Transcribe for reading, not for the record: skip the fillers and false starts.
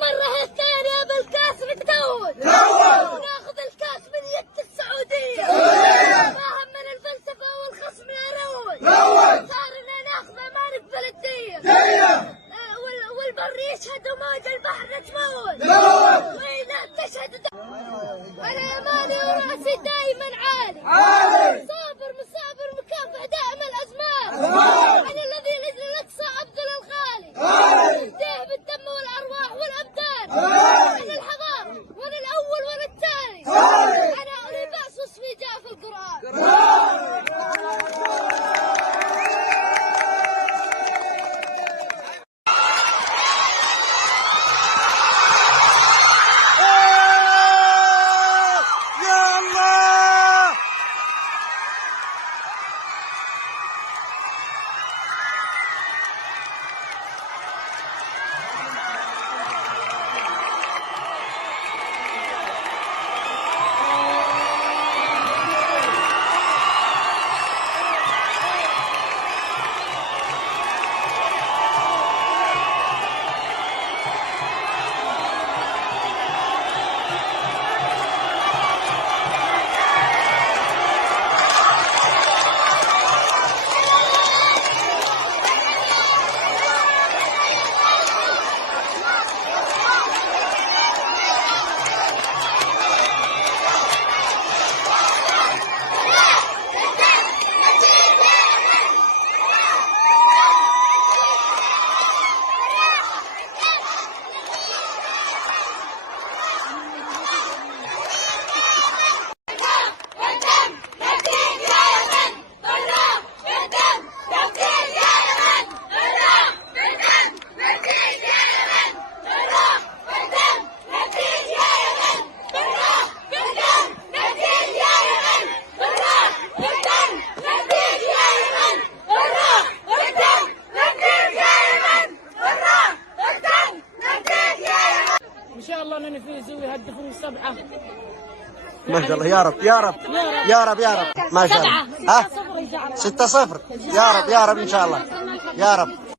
المرة الثانية بالكاس بتفوز. وناخذ الكاس من يد السعودية. ما همنا الفلسفة والخصم يروج. صارنا ناخذه ما نقبل الدية. والبر يشهد وموج البحر تموج. وإذا تشهد أنا يماني ورأسي دايما عالي. صابر مصابر مكافح دائما الأزمان. أنا الذي لأقصى أبذل الغالي. يديه بالدم والأرواح والأبدان. أنا الحضارة وأنا الأول وأنا الثاني. أنا أولي بأس واسمي جاء في القرآن. إن شاء الله أننا نفوز ويهدفون 7. ما شاء الله يا رب يا رب يا رب يا رب ما شاء الله. 6-0 6-0 يا رب يا رب إن شاء الله يا رب.